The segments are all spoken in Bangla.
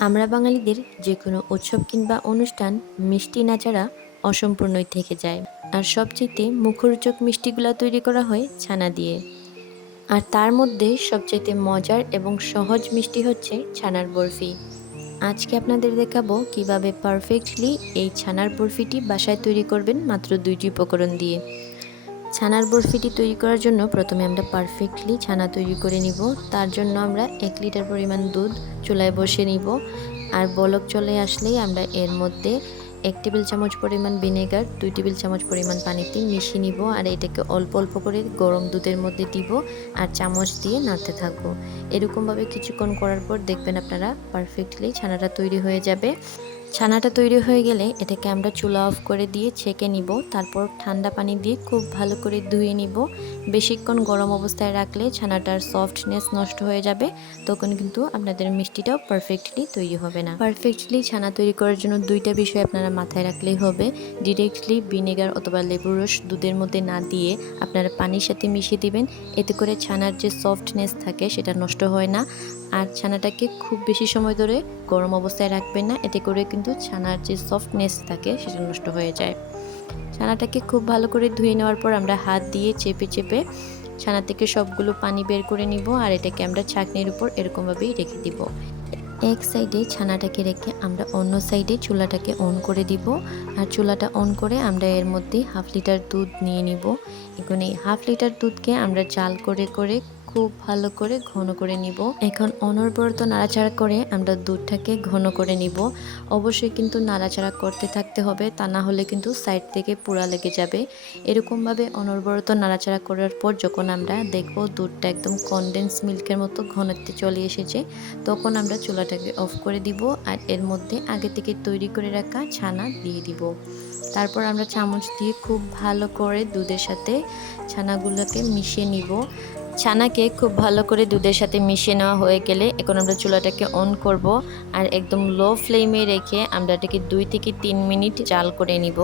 আমরা বাঙালিদের যে কোনো উৎসব কিংবা অনুষ্ঠান মিষ্টি না ছাড়া অসম্পূর্ণই থেকে যায়। আর সবচেয়ে মুখরোচক মিষ্টিগুলো তৈরি করা হয় ছানা দিয়ে। আর তার মধ্যে সবচেয়ে মজার এবং সহজ মিষ্টি হচ্ছে ছানার বরফি। আজকে আপনাদের দেখাবো কীভাবে পারফেক্টলি এই ছানার বরফিটি বাসায় তৈরি করবেন মাত্র দুইটি উপকরণ দিয়ে। ছানার বরফিটি তৈরি করার জন্য প্রথমে আমরা পারফেক্টলি ছানা তৈরি করে নিব। তার জন্য আমরা এক লিটার পরিমাণ দুধ চুলায় বসে নিব। আর বলক চলে আসলেই আমরা এর মধ্যে এক টেবিল চামচ পরিমাণ ভিনেগার দুই টেবিল চামচ পরিমাণ পানিতে মিশিয়ে নিব। আর এটাকে অল্প অল্প করে গরম দুধের মধ্যে দিব আর চামচ দিয়ে নাড়তে থাকব। এরকমভাবে কিছুক্ষণ করার পর দেখবেন আপনারা পারফেক্টলি ছানাটা তৈরি হয়ে যাবে। ছানাটা তৈরি হয়ে গেলে এটাকে আমরা চুলা অফ করে দিয়ে ছেঁকে নিব। তারপর ঠান্ডা পানি দিয়ে খুব ভালো করে ধুয়ে নিব। বেশিক্ষণ গরম অবস্থায় রাখলে ছানাটার সফটনেস নষ্ট হয়ে যাবে, তখন কিন্তু আপনাদের মিষ্টিটাও পারফেক্টলি তৈরি হবে না। পারফেক্টলি ছানা তৈরি করার জন্য দুইটা বিষয় আপনারা মাথায় রাখলেই হবে। ডিরেক্টলি ভিনেগার অথবা লেবুর রস দুধের মধ্যে না দিয়ে আপনারা পানির সাথে মিশিয়ে দিবেন। এতে করে ছানার যে সফটনেস থাকে সেটা নষ্ট হয় না। আর ছানাটাকে খুব বেশি সময় ধরে গরম অবস্থায় রাখবেন না, এতে করে কিন্তু ছানার যে সফটনেস থাকে সেটা নষ্ট হয়ে যায়। ছানাটাকে খুব ভালো করে ধুয়ে নেওয়ার পর আমরা হাত দিয়ে চেপে চেপে ছানা থেকে সবগুলো পানি বের করে নিব আর এটাকে আমরা ছাঁকনির উপর এরকমভাবেই রেখে দিব। এক সাইডে ছানাটাকে রেখে আমরা অন্য সাইডে চুলাটাকে অন করে দিব আর চুলাটা অন করে আমরা এর মধ্যে হাফ লিটার দুধ নিয়ে নিব। এখন এই হাফ লিটার দুধকে আমরা জাল করে করে খুব ভালো করে ঘন করে নিব। এখন অনবরত নাড়াচাড়া করে আমরা দুধটাকে ঘন করে নিব। অবশ্যই কিন্তু নাড়াচাড়া করতে থাকতে হবে, তা না হলে কিন্তু সাইড থেকে পোড়া লেগে যাবে। এরকমভাবে অনবরত নাড়াচাড়া করার পর যখন আমরা দেখব দুধটা একদম কনডেন্স মিল্কের মতো ঘনত্বে চলে এসেছে, তখন আমরা চুলাটাকে অফ করে দিব আর এর মধ্যে আগে থেকে তৈরি করে রাখা ছানা দিয়ে দিব। তারপর আমরা চামচ দিয়ে খুব ভালো করে দুধের সাথে ছানাগুলোকে মিশিয়ে নিব। ছানাকে খুব ভালো করে দুধের সাথে মিশিয়ে নেওয়া হয়ে গেলে এখন আমরা চুলাটাকে অন করব আর একদম লো ফ্লেমে রেখে আমরা এটাকে দুই থেকে তিন মিনিট জাল করে নিব।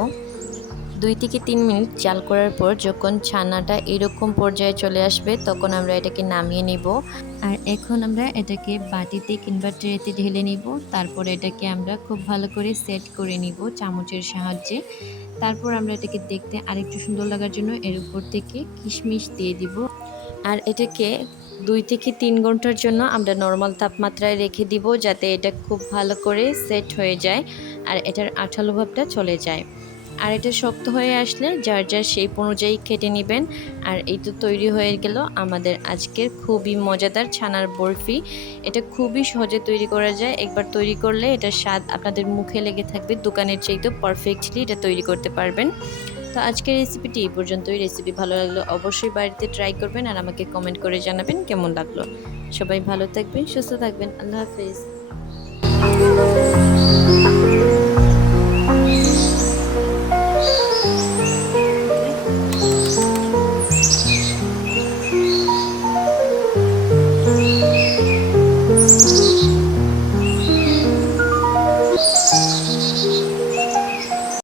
দুই থেকে তিন মিনিট জাল করার পর যখন ছানাটা এরকম পর্যায়ে চলে আসবে তখন আমরা এটাকে নামিয়ে নিব। আর এখন আমরা এটাকে বাটিতে কিংবা ট্রেতে ঢেলে নিব। তারপর এটাকে আমরা খুব ভালো করে সেট করে নিব চামচের সাহায্যে। তারপর আমরা এটাকে দেখতে আরেকটু সুন্দর লাগার জন্য এর উপর থেকে কিশমিশ দিয়ে দিব। আর এটাকে দুই থেকে তিন ঘণ্টার জন্য আমরা নর্মাল তাপমাত্রায় রেখে দিব যাতে এটা খুব ভালো করে সেট হয়ে যায় আর এটার আঠালো ভাবটা চলে যায়। আর এটা শক্ত হয়ে আসলে যার যার শেপ অনুযায়ী কেটে নেবেন। আর এই তো তৈরি হয়ে গেল আমাদের আজকের খুবই মজাদার ছানার বরফি। এটা খুবই সহজে তৈরি করা যায়। একবার তৈরি করলে এটা স্বাদ আপনাদের মুখে লেগে থাকবে। দোকানের চাইতেও পারফেক্টলি এটা তৈরি করতে পারবেন। তো আজকের রেসিপিটি এই পর্যন্তই। রেসিপি ভালো লাগল অবশ্যই বাড়িতে ট্রাই করবেন আর আমাকে কমেন্ট করে জানাবেন কেমন লাগল। সবাই ভালো থাকবেন, সুস্থ থাকবেন। আল্লাহ হাফেজ।